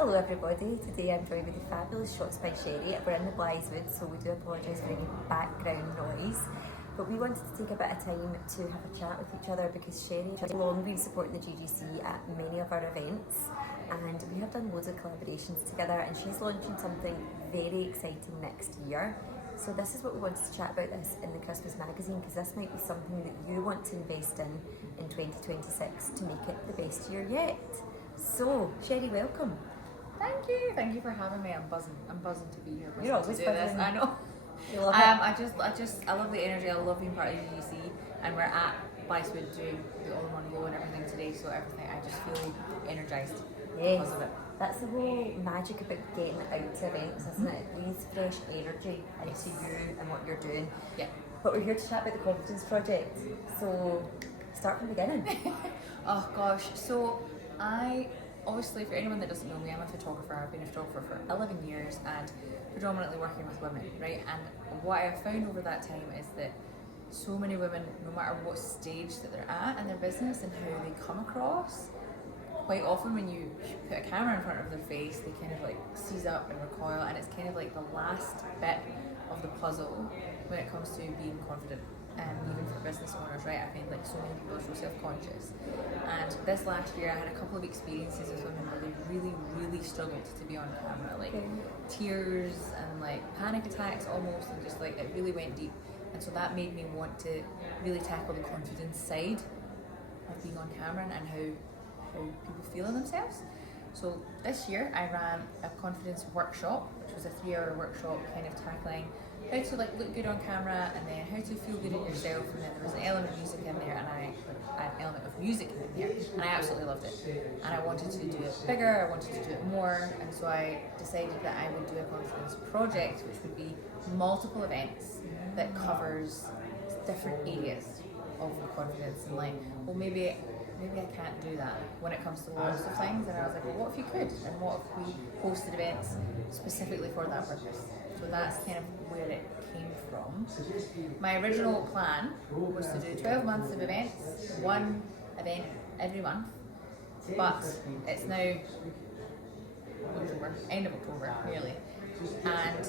Hello everybody, today I'm joined with the fabulous Shots by Sherrie. We're in the Blythswood, so we do apologise for any background noise. But we wanted to take a bit of time to have a chat with each other because Sherrie has long been supporting the GGC at many of our events, and we have done loads of collaborations together, and she's launching something very exciting next year. So this is what we wanted to chat about this in the Christmas magazine, because this might be something that you want to invest in 2026 to make it the best year yet. So, Sherrie, welcome. Thank you for having me. I'm buzzing to be here. You're always to do this. I know. You love it. I love the energy. I love being part of the GGC, and we're at Blythswood doing the All in One Go and everything today. So everything, I just feel energized because of it. That's the whole magic about getting out to events, isn't it? It breathes fresh energy into you and what you're doing. Yeah. But we're here to chat about the Confidence Project. So start from the beginning. Oh gosh. So obviously, for anyone that doesn't know me, I'm a photographer. I've been a photographer for 11 years and predominantly working with women, right? And what I've found over that time is that so many women, no matter what stage that they're at in their business and how they come across, quite often when you put a camera in front of their face, they kind of like seize up and recoil, and it's kind of like the last bit of the puzzle when it comes to being confident. Even for business owners, right? I find like so many people are so self-conscious. And this last year I had a couple of experiences with women where they really struggled to be on camera, like tears and like panic attacks almost, and just like it really went deep. And so that made me want to really tackle the confidence side of being on camera and how people feel in themselves. So this year I ran a confidence workshop, which was a 3-hour workshop kind of tackling how to like look good on camera, and then how to feel good in yourself, and then there was an element of music in there, and an element of music in there, and I absolutely loved it. And I wanted to do it bigger, I wanted to do it more, and so I decided that I would do a confidence project, which would be multiple events that covers different areas of confidence, and like, well, maybe I can't do that when it comes to lots of things. And I was like, well, what if you could? And what if we hosted events specifically for that purpose? So that's kind of where it came from. My original plan was to do 12 months of events, one event every month, but it's now October, end of October nearly, and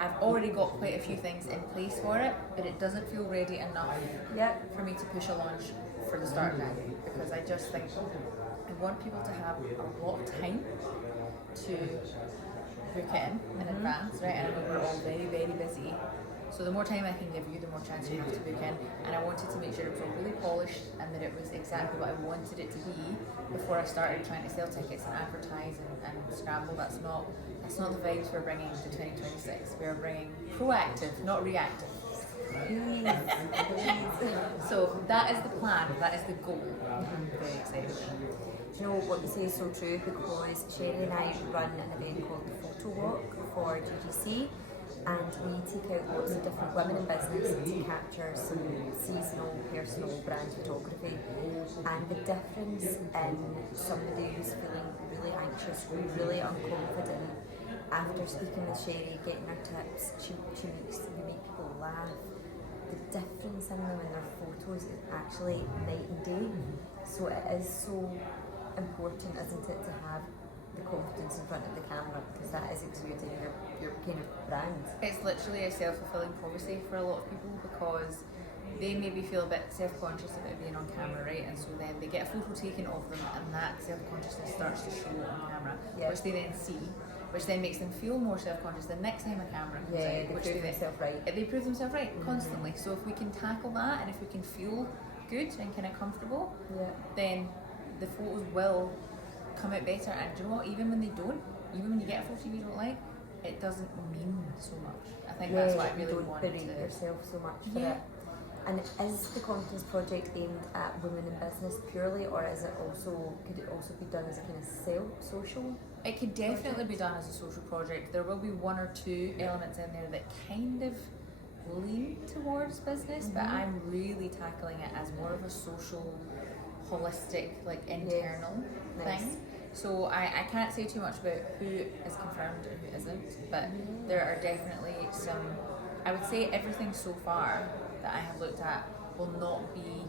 I've already got quite a few things in place for it, but it doesn't feel ready enough for me to push a launch for the start now, because I just think I want people to have a lot of time to book in advance, right? And I know we're all very busy, so the more time I can give you, the more chance you have to book in. And I wanted to make sure it was all really polished and that it was exactly what I wanted it to be before I started trying to sell tickets and advertise and scramble. That's not the vibes we're bringing to 2026. We're bringing proactive, not reactive. So that is the plan, that is the goal. I'm very excited. Do you know what you say is so true, because Sherrie and I run an event called the Photo Walk for GGC, and we take out lots of different women in business to capture some seasonal, personal brand photography. And the difference in somebody who's feeling really anxious, really unconfident, after speaking with Sherrie, getting her tips, we make people laugh. The difference in them in their photos is actually night and day. So it is so important, isn't it, to have the confidence in front of the camera, because that is exuding your kind of brand. It's literally a self-fulfilling prophecy for a lot of people, because they maybe feel a bit self-conscious about being on camera, right? And so then they get a photo taken of them, and that self-consciousness starts to show on camera, which they then see, which then makes them feel more self-conscious the next time a camera comes out. Which they prove themselves right constantly. So if we can tackle that, and if we can feel good and kind of comfortable, then the photos will come out better. And do you know what, even when they don't, even when you get a photo you don't like, it doesn't mean so much. I think that's what I really want to berate yourself so much for it. And is the Confidence Project aimed at women in business purely, or could it also be done as a kind of social? It could definitely be done as a social project. There will be one or two elements in there that kind of lean towards business, but I'm really tackling it as more of a social, holistic, like internal thing. So I can't say too much about who is confirmed and who isn't, but there are definitely some, I would say everything so far that I have looked at will not be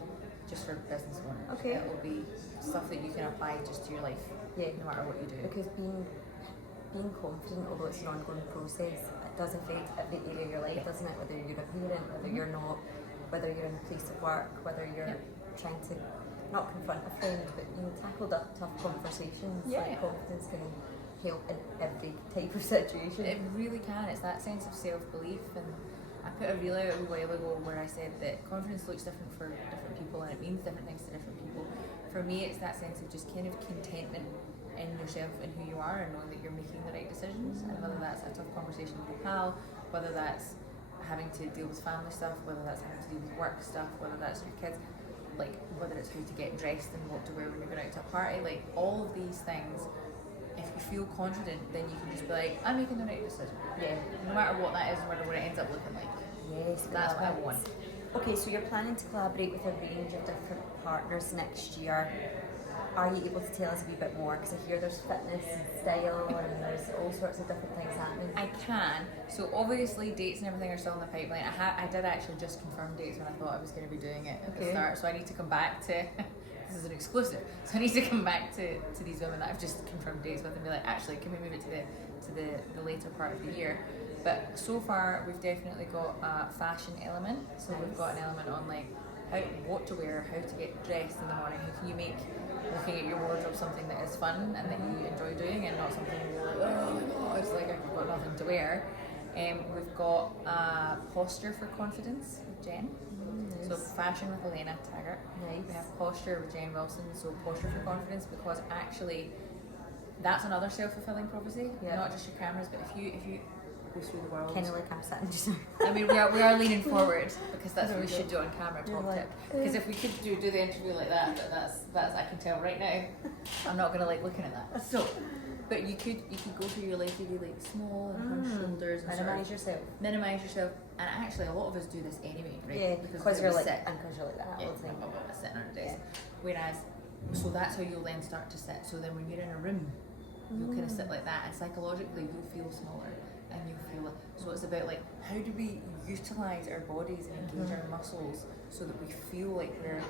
just for business owners. Okay. It will be stuff that you can apply just to your life, no matter what you do. Because being being confident, although it's an ongoing process, it does affect every area of your life, doesn't it? Whether you're a parent, whether you're not, whether you're in a place of work, whether you're trying to not confront a friend, but tackle tough conversations. Like confidence can help in every type of situation. It really can. It's that sense of self-belief, and I put a reel out a while ago where I said that confidence looks different for different people and it means different things to different people. For me, it's that sense of just kind of contentment in yourself and who you are, and knowing that you're making the right decisions, and whether that's a tough conversation with a pal, whether that's having to deal with family stuff, whether that's having to deal with work stuff, whether that's your kids, like whether it's how to get dressed and what to wear when you're going out to a party, like all of these things, if you feel confident, then you can just be like, I'm making the right decision. Yeah. No matter what that is, no matter what it ends up looking like. Yes, that's what I want. Okay, so you're planning to collaborate with a range of different partners next year. Are you able to tell us a wee bit more? Because I hear there's fitness and style and there's all sorts of different things happening. I can. So obviously dates and everything are still in the pipeline. I did actually just confirm dates when I thought I was going to be doing it at the start. So I need to come back to, this is an exclusive, so I need to come back to these women that I've just confirmed dates with and be like, actually, can we move it to the later part of the year? But so far we've definitely got a fashion element. So we've got an element on like what to wear, how to get dressed in the morning, how can you make looking at your wardrobe something that is fun and that you enjoy doing, and not something you're like, oh my god, it's like I've got nothing to wear. We've got posture for confidence with Jen. Nice. So fashion with Elena Taggart. Nice. We have posture with Jen Wilson. So posture for confidence, because actually that's another self-fulfilling prophecy. Not just your cameras, but if you go through the world. Kind of like I'm sitting just. I mean, we are leaning forward because that's what we should do on camera. Top tip. Because if we could do the interview like that, that's I can tell right now. I'm not gonna like looking at that. So, but you could go through your life really like small and hunch shoulders and minimize yourself. And actually, a lot of us do this anyway, right? Yeah, because you're like that all the time. Sitting on our desk. Whereas, so that's how you'll then start to sit. So then when you're in a room, you'll kind of sit like that, and psychologically you'll feel smaller. And you feel it. So it's about like, how do we utilize our bodies and engage our muscles so that we feel like we're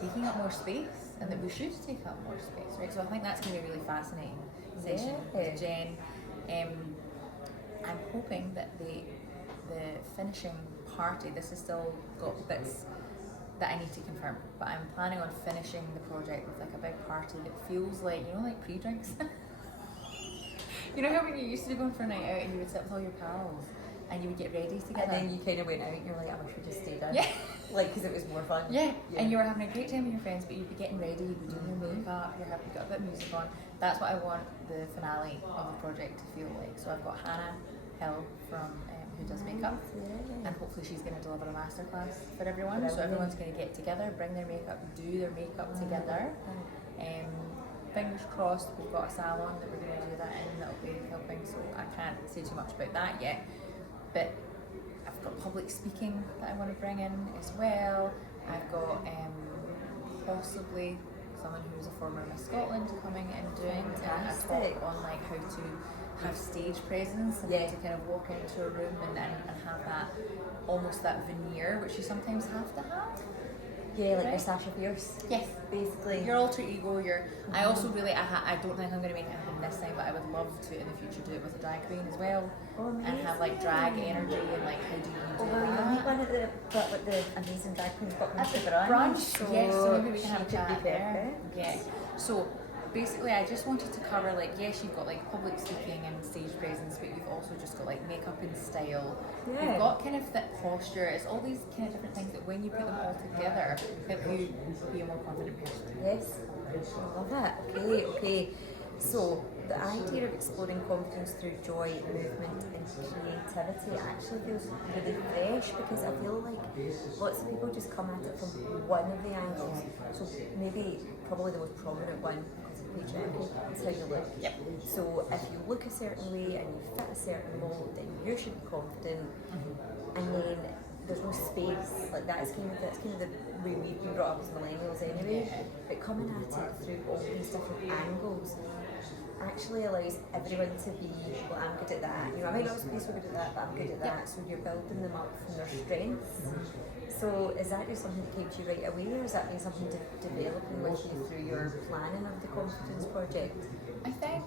taking up more space, and that we should take up more space, right? So I think that's going to be a really fascinating session with Jen. I'm hoping that the finishing party, this has still got bits that I need to confirm, but I'm planning on finishing the project with like a big party that feels like, like pre-drinks. You know how when you used to go for a night out and you would sit with all your pals and you would get ready together? And then you kind of went out and you're like, I wish we just stayed in. Yeah. Like, because it was more fun. Yeah. And you were having a great time with your friends, but you'd be getting ready, you'd be doing your makeup, you've got a bit of music on. That's what I want the finale of the project to feel like. So I've got Hannah Hill from who does makeup, and hopefully she's going to deliver a masterclass for everyone. So everyone's going to get together, bring their makeup, do their makeup together. Fingers crossed, we've got a salon that we're going to do that in that'll be helping, so I can't say too much about that yet. But I've got public speaking that I want to bring in as well. I've got possibly someone who's a former Miss Scotland coming and doing a talk on like how to have stage presence and how to kind of walk into a room and have that almost that veneer which you sometimes have to have. Yeah, like your Sasha Fierce. Yes, basically. Your alter ego. I also really, I don't think I'm going to make it happen this time, but I would love to in the future do it with a drag queen as well, and have like drag energy and like how do you do that? You'll meet one at the amazing drag queens got at the brunch. So yes, so maybe we can have a chat there. Yeah. So basically, I just wanted to cover like, yes, you've got like public speaking and stage presence, but you've also just got like makeup and style. Yeah. You've got kind of that posture. It's all these kind of different things that when you put them all together, help you be a more confident person. Yes, I love that. Okay. So the idea of exploring confidence through joy, movement, and creativity actually feels really fresh, because I feel like lots of people just come at it from one of the angles. So maybe probably the most prominent one is patriarchy. It's how you look. Yep. So if you look a certain way and you fit a certain mold, then you should be confident. And then there's no space. Like that's kind of the way we've been brought up as millennials anyway. But coming at it through all these different angles actually allows everyone to be, well, I'm good at that. I might not be so good at that, but I'm good at that. So you're building them up from their strengths. So is that just something that came to you right away, or has that been something developing with you through your planning of the confidence project? I think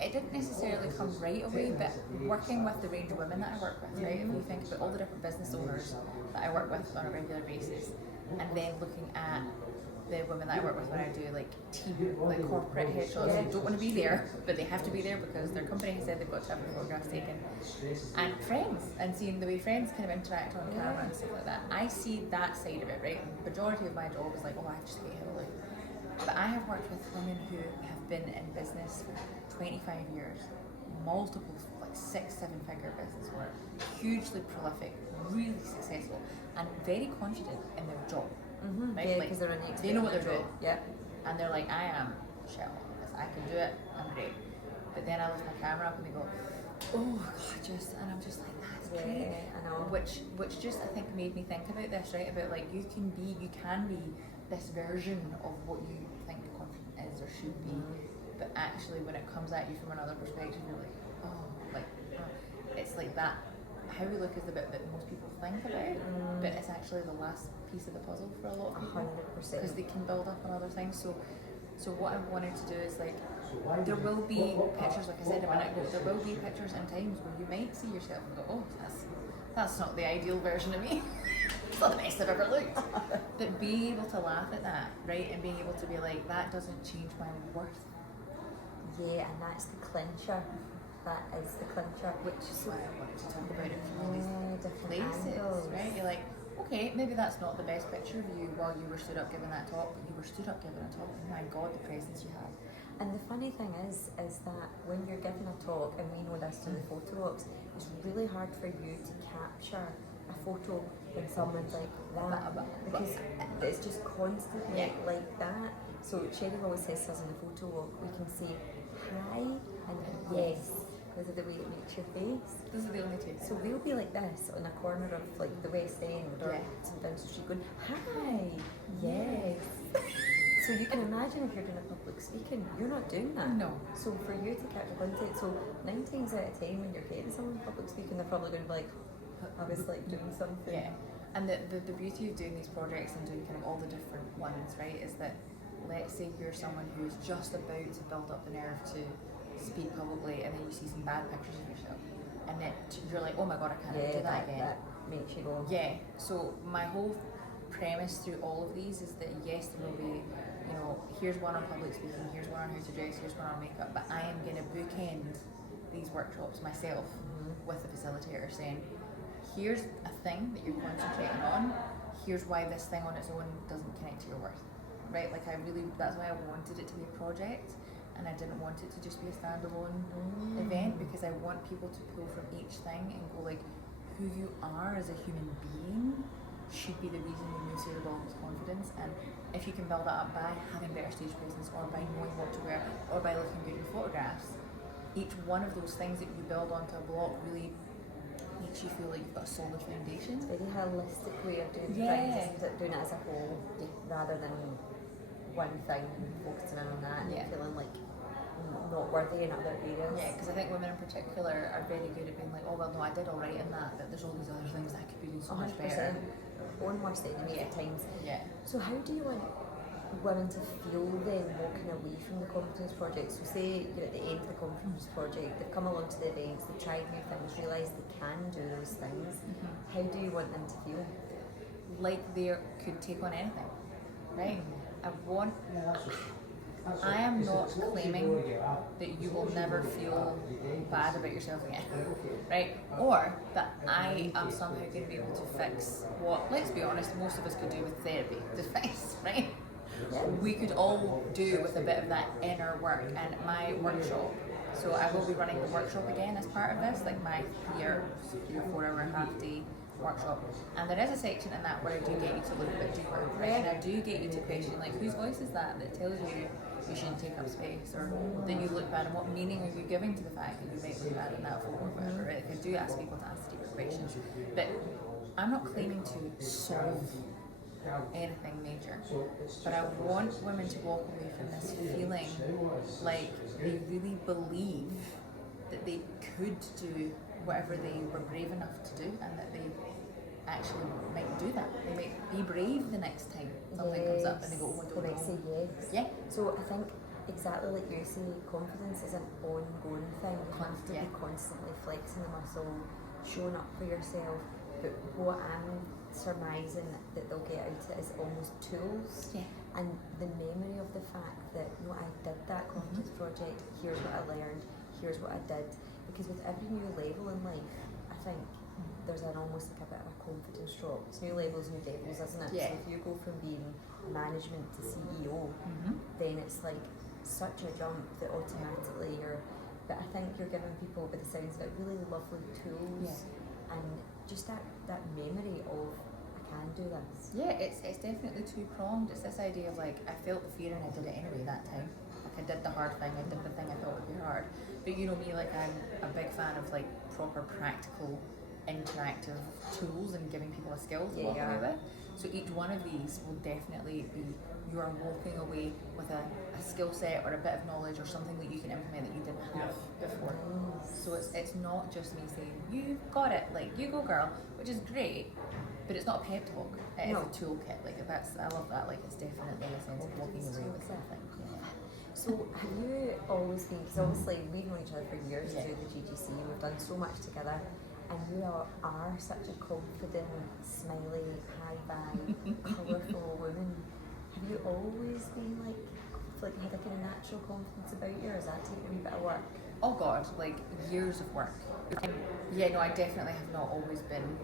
it didn't necessarily come right away, but working with the range of women that I work with, right? If you think about all the different business owners that I work with on a regular basis, and then looking at the women that I work with when I do like team, like corporate headshots who don't want to be there, but they have to be there because their company has said they've got to have the photographs taken, and friends, and seeing the way friends kind of interact on camera and stuff like that. I see that side of it, right? The majority of my job is like, oh, I just get heavily. But I have worked with women who have been in business for 25 years, multiple, like 6-7 figure business work, hugely prolific, really successful, and very confident in their job. Right? Yeah, like, because they're an expert. they know what they're doing. Yeah. And they're like, I am shit on this. I can do it. I'm great. But then I lift my camera up and they go, oh gorgeous, and I'm just like, that's great. I know. Which just I think made me think about this, right? About like you can be this version of what you think confident is or should be, but actually when it comes at you from another perspective, you're like, it's like that. How we look is the bit that most people think about, but it's actually the last piece of the puzzle for a lot of people. 100%. Because they can build up on other things. So what I wanted to do is like, there will be pictures, like I said a minute ago, there will be pictures and times where you might see yourself and go, oh, that's not the ideal version of me. It's not the best I've ever looked. But being able to laugh at that, right, and being able to be like, that doesn't change my worth. Yeah, and that's the clincher. That is the clincher. Which is why I wanted to talk about it from all these different places, angles. right? You're like, okay, maybe that's not the best picture of you while you were stood up giving that talk, but you were stood up giving a talk, and my God, the presence you had. And the funny thing is that when you're giving a talk, and we know this through the photo walks, it's really hard for you to capture a photo when someone's like that, because it's just constantly like that. So Sherrie always says to us in the photo walk, we can say hi and yes, because of the way it makes your face. Those are the only two. So we'll be like this on a corner of like the West End or some down the street going, hi, yes. So you can imagine if you're doing a public speaking, you're not doing that. No. So for you to capture content, so 9 times out of 10 when you're getting someone public speaking, they're probably going to be like, I was like doing something. Yeah. And the beauty of doing these projects and doing kind of all the different ones, right, is that let's say you're someone who's just about to build up the nerve to speak publicly, and then you see some bad pictures of yourself, and then you're like, oh my God, I can't do that again. That makes you go. Yeah. So my whole premise through all of these is that yes, there will be, you know, here's one on public speaking, here's one on how to dress, here's one on makeup, but I am going to bookend these workshops myself with the facilitator saying, here's a thing that you're concentrating on, here's why this thing on its own doesn't connect to your worth, right? Like that's why I wanted it to be a project, and I didn't want it to just be a standalone event, because I want people to pull from each thing and go like, who you are as a human being should be the reason you move through the world with confidence. And if you can build that up by having better stage presence, or by knowing what to wear, or by looking good in photographs, each one of those things that you build onto a block really makes you feel like you've got a solid foundation. It's a very holistic way of doing things, isn't it? Doing it as a whole, rather than one thing, focusing in on that, and feeling like not worthy in other areas. Yeah, because I think women in particular are very good at being like, oh well, no, I did all right in that, but there's all these other things that I could be doing so much better. Own worst enemy at times. Yeah. So how do you want women to feel then walking away from the Confidence Project? So say you're at the end of the Confidence Project, they've come along to the events, they've tried new things, realised they can do those things. How do you want them to feel? Like they could take on anything, right? I am not claiming that you will never feel bad about yourself again, right? Or that I am somehow going to be able to fix what, let's be honest, most of us could do with therapy to fix, right? We could all do with a bit of that inner work. And my workshop, so I will be running the workshop again as part of this, like my 3 or 4 hour half-day workshop, and there is a section in that where I do get you to look a bit deeper, right? And I do get you to question, like, whose voice is that tells you you shouldn't take up space, or that you look bad, and what meaning are you giving to the fact that you might look bad in that photo, or whatever, right? Like, I do ask people to ask deeper questions, but I'm not claiming to solve anything major, but I want women to walk away from this feeling like they really believe that they could do whatever they were brave enough to do, and that they actually might do that. They might be brave the next time something comes up and they go, oh my God, they might say yes. Yeah. So I think exactly like you say, confidence is an ongoing thing. You have to be constantly flexing the muscle, showing up for yourself. But what I'm surmising that they'll get out of it is almost tools. Yeah. And the memory of the fact that, no, I did that confidence project, here's what I learned, here's what I did. Because with every new level in life, I think there's an almost like a bit of a confidence drop. It's new levels, new devils, isn't it? Yeah. So if you go from being management to CEO, then it's like such a jump that automatically you're, but I think you're giving people, by the sounds of it, really lovely tools and just that memory of, I can do this. Yeah, it's definitely two-pronged. It's this idea of like, I felt the fear and I did it anyway that time. Like I did the hard thing, I did the thing I thought would be hard. But you know me, like I'm a big fan of like proper practical interactive tools and giving people a skill to walk away with. So each one of these will definitely be, you are walking away with a skill set or a bit of knowledge or something that you can implement that you didn't have before. So it's not just me saying, you got it, like you go girl, which is great, but it's not a pep talk. It is a toolkit. Like I love that. Like it's definitely a sense of walking away with something. Yeah. So have you always been, because obviously we've known each other for years through the GGC, we've done so much together, and you are such a confident, smiley, high vibe, colourful woman. Have you always been like had a kind of natural confidence about you, or has that taken a wee bit of work? Oh God, like years of work. Yeah, no, I definitely have not always been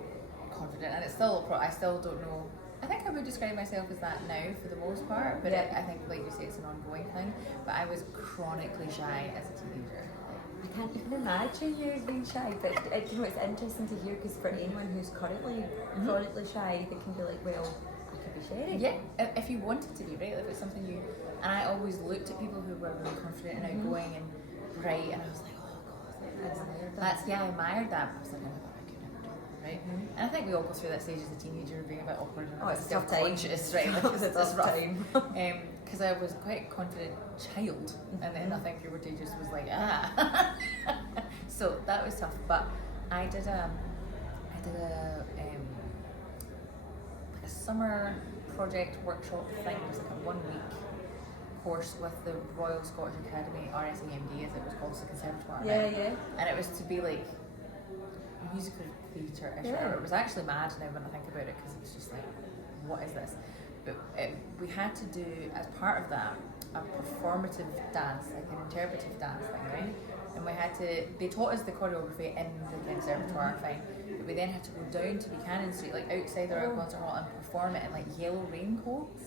confident, and it's still I still don't know. I think I would describe myself as that now for the most part, but I think, like you say, it's an ongoing thing. But I was chronically shy as a teenager. I can't even imagine you as being shy, but it's interesting to hear, because for anyone who's currently chronically shy, they can be like, well, I could be Sherrie. Yeah, if you wanted to be, right? Like it's something you, and I always looked at people who were really confident and outgoing and bright, and I was like, oh God, I admired that. I was like, I could never do that, right? And I think we all go through that stage as a teenager of being a bit awkward and it's self-conscious, right? Like it's rough. Time. Because I was quite a confident child, and then I think puberty just was like so that was tough. But I did a summer project workshop thing. It was like a 1 week course with the Royal Scottish Academy, RSAMD as it was called, the conservatoire. And it was to be like musical theatre-ish. It was actually mad now when I think about it, because it was just like, what is this? But we had to do, as part of that, a performative dance, like an interpretive dance thing, right? And they taught us the choreography in the conservatoire thing, but we then had to go down to Buchanan Street, like outside the Royal Concert Hall, and perform it in like yellow raincoats,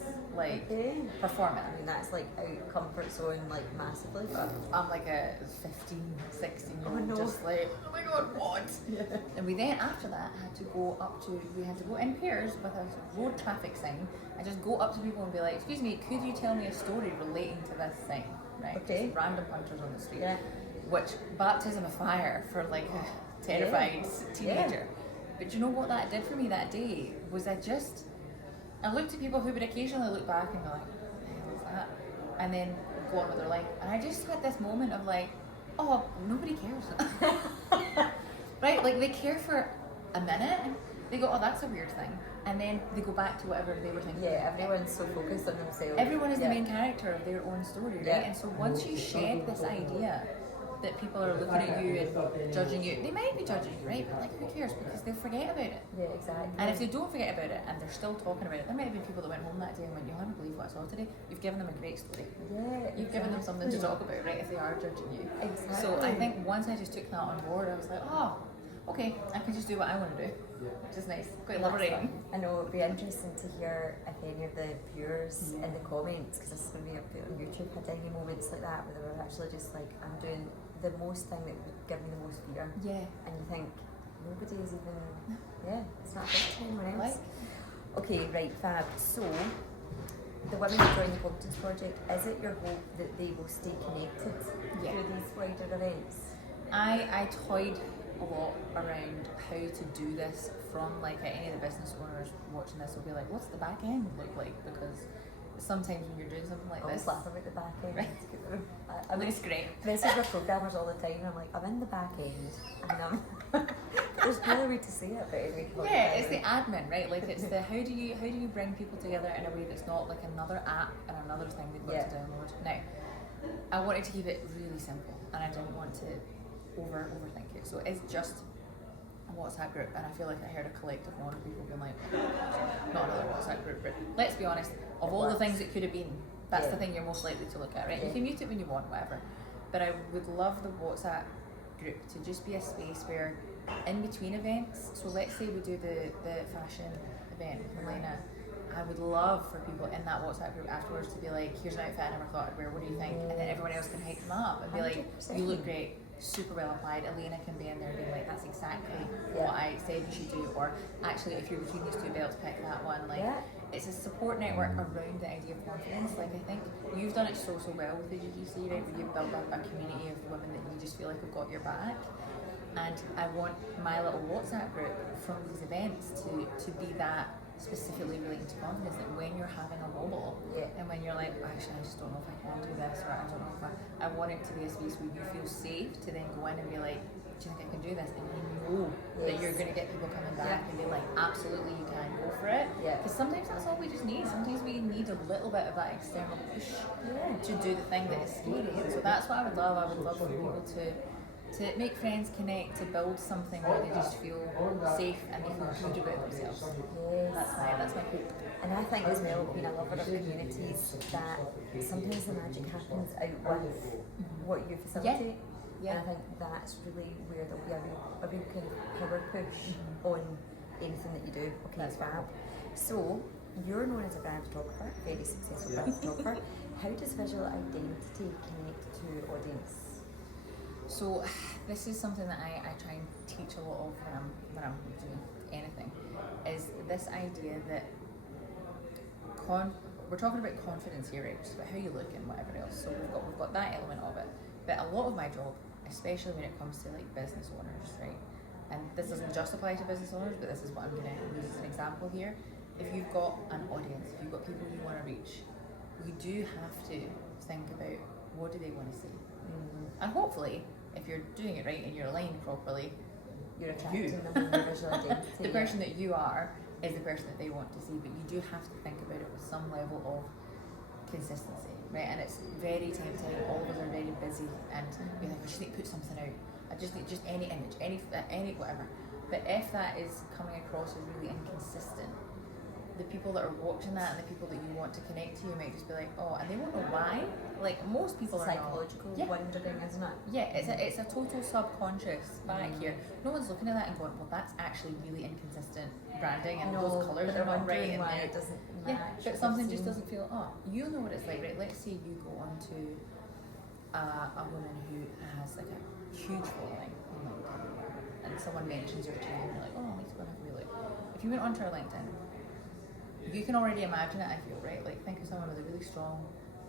perform it. I mean, that's like out comfort zone, like massively, but I'm like a 15, 16 year old, just like, oh my God, what? And we then, after that, had to go in pairs with a road traffic sign and just go up to people and be like, excuse me, could you tell me a story relating to this sign? Right? Just random hunters on the street. Which, baptism of fire for like a terrified teenager. But you know what that did for me that day was I looked at people who would occasionally look back and be like, what's that? And then go on with their life. And I just had this moment of like, oh, nobody cares. Right? Like they care for a minute, they go, oh, that's a weird thing. And then they go back to whatever they were thinking. Yeah, everyone's so focused on themselves. Everyone is the main character of their own story, right? And so once you shed this idea that people are looking at you and judging you, they might be judging you, right? But like, who cares? Because they'll forget about it. Yeah, exactly. And if they don't forget about it and they're still talking about it, there might have been people that went home that day and went, you'll never believe what I saw today. You've given them a great story. Yeah, You've given them something to talk about, right? If they are judging you. Exactly. So I think once I just took that on board, I was like, oh, okay, I can just do what I want to do. Which is nice. Quite liberating. I know it'd be interesting to hear if any of the viewers in the comments, because this is going to be up on YouTube, had any moments like that where they were actually just like, I'm doing the most thing that would give me the most fear. Yeah. And you think, nobody is even, it's not big to anyone else. Okay, right, fab. So, the women who join the Competence Project, is it your hope that they will stay connected through these wider events? I toyed a lot around how to do this from like any of the business owners watching this will be like, what's the back end look like? Because sometimes when you're doing something like this, laugh about the back end. Right. I mean, it's great. Message with programmers all the time, and I'm like, I'm in the back end, and there's no way to say it, but anyway. Yeah, it's the admin, right? Like it's the how do you bring people together in a way that's not like another app and another thing they've got to download. Now, I wanted to keep it really simple, and I didn't want to overthink it. So it's just a WhatsApp group, and I feel like I heard a collective nod of people being like, not another WhatsApp group, but let's be honest, of all the things it could have been, that's the thing you're most likely to look at, right? You can mute it when you want, whatever. But I would love the WhatsApp group to just be a space where, in between events, so let's say we do the fashion event with Helena, I would love for people in that WhatsApp group afterwards to be like, here's an outfit I never thought I'd wear, what do you think? And then everyone else can hype them up and be like, 100%. you look great, super well applied. Elena can be in there being like, that's exactly what I said you should do, or actually if you're between these two belts, pick that one. Like, it's a support network around the idea of confidence. Like, I think you've done it so well with the GGC, right, where you've built up a community of women that you just feel like have got your back. And I want my little WhatsApp group from these events to be that specifically related to confidence, that when you're having a wobble and when you're like, actually I just don't know if I can do this, or I don't know if I want it to be a space where you feel safe to then go in and be like, do you think I can do this? And you know that you're going to get people coming back and be like, absolutely you can, go for it. Because sometimes that's all we just need. Sometimes we need a little bit of that external push to do the thing that is scary. And so that's what I would love. I would love for people to make friends, connect, to build something where they just feel safe and they feel good about themselves. That's my hope. And I think as well, being a lover of communities, that sometimes the magic happens out with what you facilitate. And I think that's really where there'll be a real kind of power push on anything that you do. Okay, that's fab. So, you're known as a brand photographer, very successful brand photographer. How does visual identity connect to audience? So this is something that I try and teach a lot of when I'm doing anything, is this idea that we're talking about confidence here, right? Just about how you look and whatever else. So we've got that element of it. But a lot of my job, especially when it comes to like business owners, right? And this doesn't just apply to business owners, but this is what I'm going to use as an example here. If you've got an audience, if you've got people you want to reach, you do have to think about what do they want to see. And hopefully, if you're doing it right and you're aligned properly, you're attracting them with your visual identity. The person that you are is the person that they want to see, but you do have to think about it with some level of consistency, right? And it's very tempting. All of us are very busy, and you're like, I just need to put something out. I just need just any image, any whatever. But if that is coming across as really inconsistent, the people that are watching that and the people that you want to connect to, you might just be like, oh, and they won't know why. Like, most people are psychological wondering, isn't it? Yeah, it's a total subconscious back here. No one's looking at that and going, well, that's actually really inconsistent branding, and those colours are not right in there. It doesn't match. But something just doesn't feel, you know what it's like, right? Let's say you go on to a woman who has like a huge following on LinkedIn, and someone mentions her to you, and you're like, oh, I need to go and have a wee look. If you went onto her LinkedIn, you can already imagine it, I feel, right? Like, think of someone with a really strong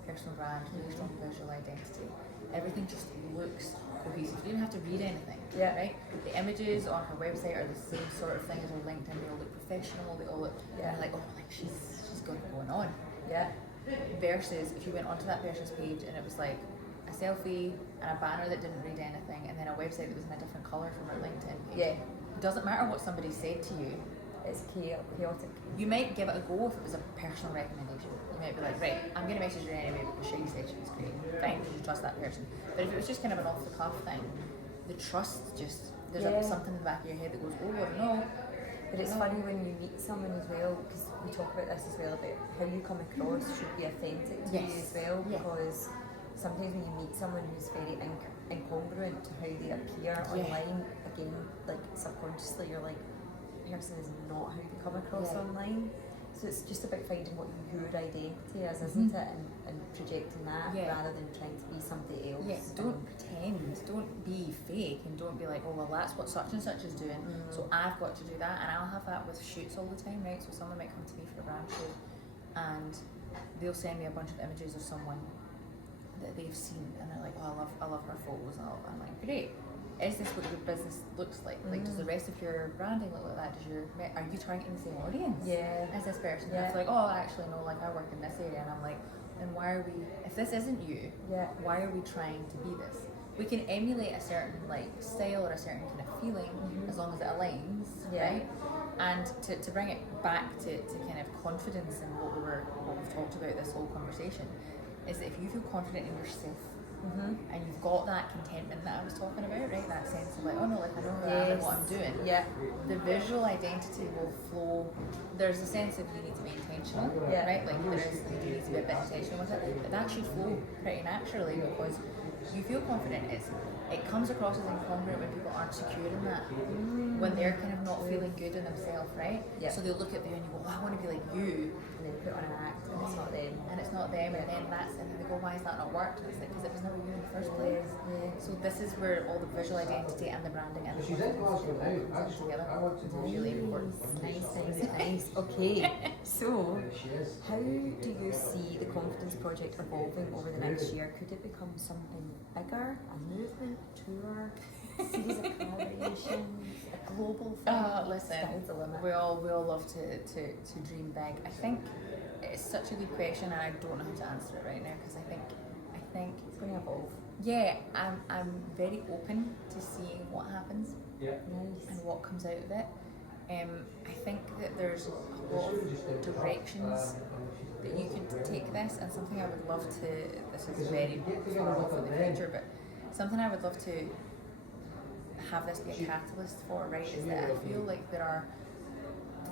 personal brand, really strong visual identity. Everything just looks cohesive. You don't have to read anything, right? The images on her website are the same sort of thing as her LinkedIn. They all look professional. They all look, like, oh, like she's got it going on. Versus if you went onto that person's page and it was like a selfie and a banner that didn't read anything, and then a website that was in a different colour from her LinkedIn page. It doesn't matter what somebody said to you. It's chaotic. You might give it a go if it was a personal recommendation. You might be like, right, I'm going to message her anyway because Sherrie said she was great. Fine, you trust that person. But if it was just kind of an off-the-cuff thing, the trust just, there's something in the back of your head that goes, oh, I don't know. But it's funny when you meet someone as well, because we talk about this as well, about how you come across should be authentic to you as well, because sometimes when you meet someone who's very incongruent to how they appear online, again, like subconsciously you're like, person is not how they come across online. So it's just about finding what your identity is, isn't it? And projecting that rather than trying to be somebody else. Don't pretend, don't be fake, and don't be like, oh, well, that's what such and such is doing, so I've got to do that. And I'll have that with shoots all the time, right? So someone might come to me for a brand shoot and they'll send me a bunch of images of someone that they've seen, and they're like, oh, I love her photos, and I'm like, great. Is this what your business looks like? Like, does the rest of your branding look like that? Are you targeting the same audience as this person? And it's like, oh, actually, no, like, I work in this area. And I'm like, then why are we, if this isn't you, why are we trying to be this? We can emulate a certain, like, style or a certain kind of feeling as long as it aligns, right? And to bring it back to kind of confidence in what we've talked about this whole conversation, is that if you feel confident in yourself, and you've got that contentment that I was talking about, right? That sense of like, oh no, like I know who I am and what I'm doing. Yeah. The visual identity will flow. There's a sense of you need to be intentional, right? Like you need to be a bit intentional with it, but that should flow pretty naturally because you feel confident. It comes across as incongruent when people aren't secure in that, when they're kind of not feeling good in themselves, right? Yeah. So they look at you and you go, oh, I want to be like you, And then put on an act, and it's not them. and it's not them, and then they go, why has that not worked? And it's like, because it was never you in the first place. Yeah. So this is where all the visual identity and the branding and the confidence comes together. It's really important. Nice. Okay, so how do you see the confidence project evolving over the next year? Could it become something bigger, a movement, tour, series of collaborations, a global thing? Listen, Sky's the limit. we all love to dream big. I think it's such a good question, and I don't know how to answer it right now because I think It's going to evolve. yeah, I'm very open to seeing what happens Nice. and what comes out of it. I think that there's a lot of directions that you could take this, and something I would love to, this is very far off in the future, but something I would love to have this be a catalyst for, right, is that I feel like there are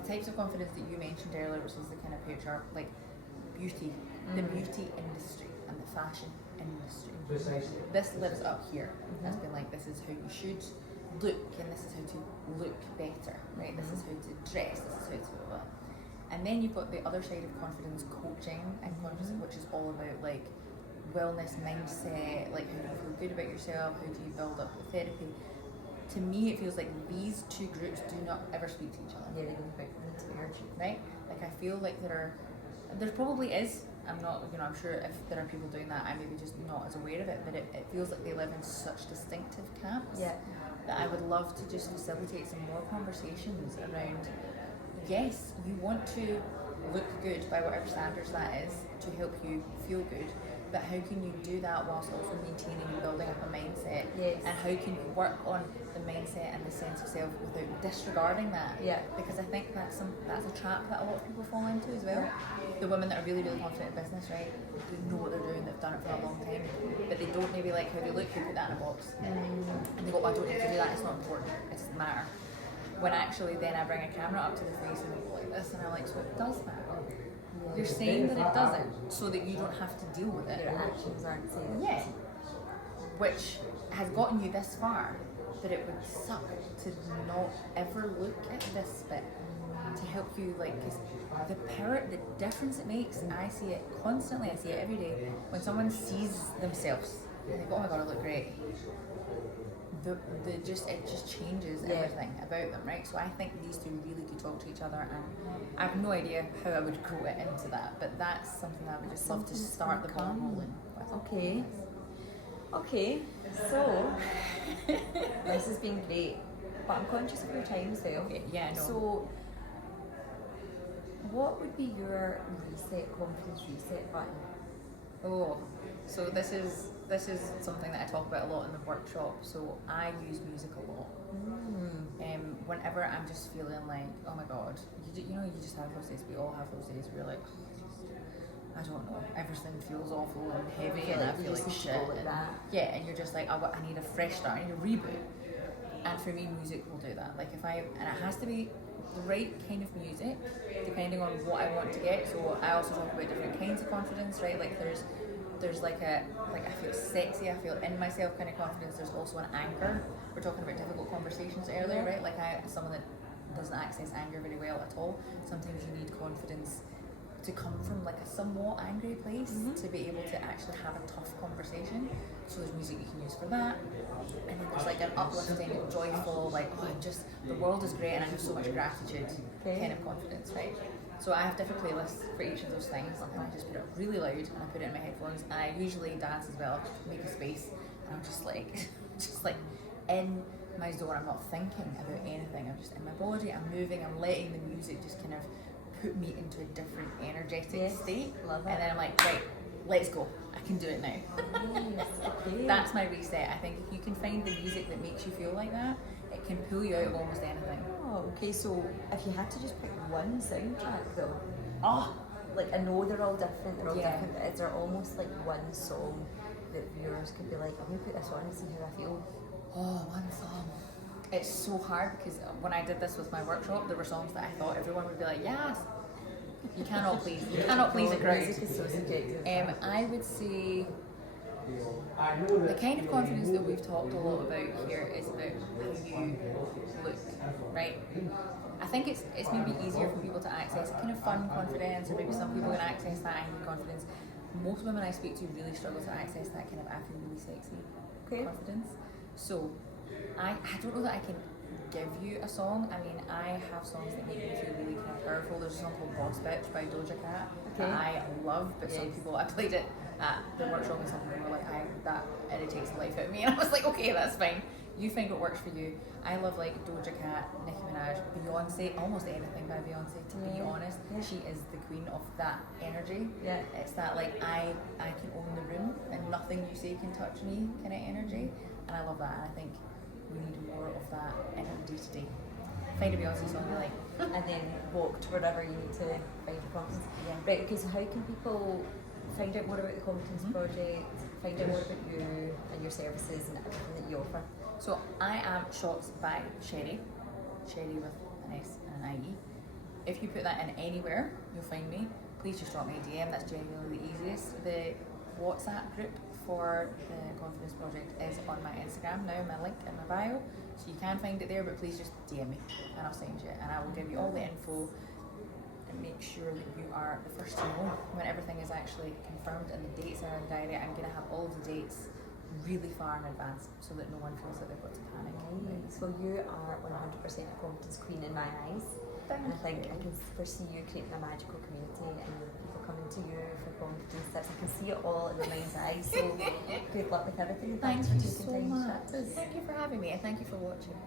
the types of confidence that you mentioned earlier, which is the kind of patriarch, like beauty, the beauty industry and the fashion industry. This lives up here. Has been like, this is how you should look, and this is how to look better, right? This is how to dress, this is how to blah, blah. And then you've got the other side of confidence coaching and confidence, which is all about like wellness mindset, like how do you feel good about yourself, how do you build up the therapy. To me, it feels like these two groups do not ever speak to each other. Yeah, they don't quite need to merge. Right? Like I feel like there probably is. I'm not, I'm sure if there are people doing that, I maybe just not as aware of it, but it feels like they live in such distinctive camps. Yeah. That I would love to just facilitate some more conversations around, yes, you want to look good by whatever standards that is to help you feel good, but how can you do that whilst also maintaining and building up a mindset? Yes. And how can you work on the mindset and the sense of self without disregarding that? Yeah. Because I think that's a trap that a lot of people fall into as well. The women that are really, really confident in business, right? They know what they're doing, they've done it for a long time, but they don't maybe like how they look, you put that in a box. And they go, I don't need to do that, it's not important, it doesn't matter. When actually then I bring a camera up to their face and they go like this, and I'm like, so it does matter. You're saying that it doesn't, so that you don't have to deal with it. Their actions aren't saying. Yeah. Which has gotten you this far, but it would suck to not ever look at this bit to help you, like, because the difference it makes, I see it constantly, I see it every day, when someone sees themselves and they go, oh my god, I look great. It just changes everything about them, right? So I think these two really could talk to each other, and I have no idea how I would grow it into that, but that's something I would just love to start the ball rolling with. Okay, so this has been great, but I'm conscious of your time as well. Okay, yeah, no. So what would be your confidence reset button? Oh, so this is something that I talk about a lot in the workshop. So I use music a lot. Whenever I'm just feeling like, oh my god, you just have those days. We all have those days where you're like, I don't know, everything feels awful and heavy, and I feel like shit. Yeah, and you're just like, I need a fresh start, I need a reboot. And for me, music will do that. Like and it has to be the right kind of music, depending on what I want to get. So I also talk about different kinds of confidence, right? Like there's like I feel sexy, I feel in myself kind of confidence. There's also an anger. We're talking about difficult conversations earlier, right? Like someone that doesn't access anger very well at all. Sometimes you need confidence to come from like a somewhat angry place to be able to actually have a tough conversation. So there's music you can use for that. And then there's like an uplifting, joyful, like, oh, the world is great and I have so much gratitude kind of confidence, right? So I have different playlists for each of those things, and I just put it really loud and I put it in my headphones, and I usually dance as well, just make a space, and I'm just like in my zone. I'm not thinking about anything, I'm just in my body, I'm moving, I'm letting the music just kind of put me into a different energetic state. Love it. And then I'm like, right, let's go, I can do it now. Okay. That's my reset. I think if you can find the music that makes you feel like that, it can pull you out of almost anything. Oh, okay, so if you had to just pick one soundtrack though, like, I know they're all different, Yeah. different, but is there almost like one song that viewers could be like, I'm going to put this on and see how I feel? Oh, one song. It's so hard because when I did this with my workshop, there were songs that I thought everyone would be like, yes. You cannot please a crowd. Music is so subjective. I would say the kind of confidence that we've talked a lot about here is about how you look, right? I think it's maybe easier for people to access kind of fun confidence, or maybe some people can access that angry confidence. Most women I speak to really struggle to access that kind of I feel really sexy confidence. So I don't know that I can give you a song. I mean, I have songs that make me feel really kind of powerful. There's a song called Boss Bitch by Doja Cat that I love, but some people, I played it at the workshop and some people were like, that irritates the life out of me. And I was like, okay, that's fine. You find what works for you. I love like Doja Cat, Nicki Minaj, Beyonce, almost anything by Beyonce, to be honest. She is the queen of that energy. Yeah. It's that like, I can own the room and nothing you say can touch me kind of energy. And I love that. And I think we need more of that in our day to day. Find a Beyonce song you like. And then walk to wherever you need to find your confidence. Yeah. Right, because how can people find out more about the Confidence Project, find out more about you and your services and everything that you offer? So I am Shots by Sherrie. Sherrie with an S and an IE. If you put that in anywhere, you'll find me. Please just drop me a DM, that's genuinely the easiest. The WhatsApp group for the Confidence Project is on my Instagram now, my link in my bio. So you can find it there, but please just DM me and I'll send you it. And I will give you all the info and make sure that you are the first to know when everything is actually confirmed and the dates are in the diary. I'm going to have all of the dates really far in advance so that no one feels that they've got to panic. So you are 100% a confidence queen in my eyes. And I think I can foresee you creating a magical community and people coming to you for confidence tips. I can see it all in the mind's eye. So good luck with everything. Thank for you taking so time to much. chat to us. Thank you for having me and thank you for watching.